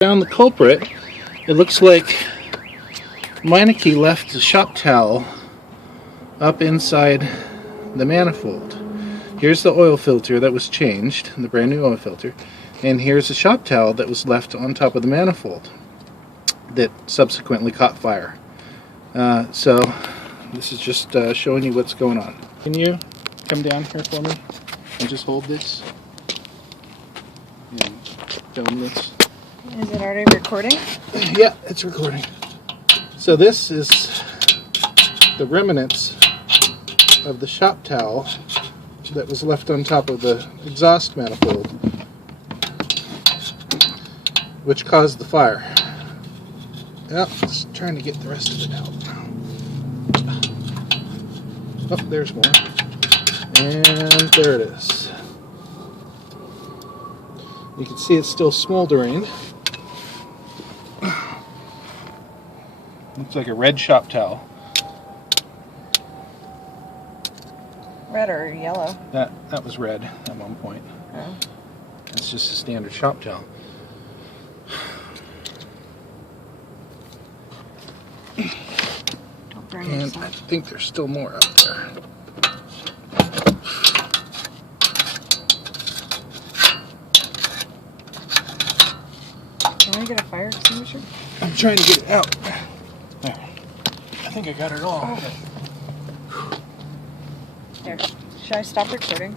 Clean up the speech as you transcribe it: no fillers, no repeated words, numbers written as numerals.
Found the culprit. It looks like Meineke left the shop towel up inside the manifold. Here's the oil filter that was changed, the brand new oil filter, and here's the shop towel that was left on top of the manifold that subsequently caught fire. So this is just showing you what's going on. Can you come down here for me and just hold this and film this? Is it already recording? Yeah, it's recording. So this is the remnants of the shop towel that was left on top of the exhaust manifold, which caused the fire. Yep, just trying to get the rest of it out. Oh, there's more. And there it is. You can see it's still smoldering. Looks like a red shop towel. Red or yellow? That was red at one point. Oh. It's just a standard shop towel. Don't burn And yourself. I think there's still more out there. Can I get a fire extinguisher? I'm trying to get it out. There. I think I got it all. Here. Should I stop recording?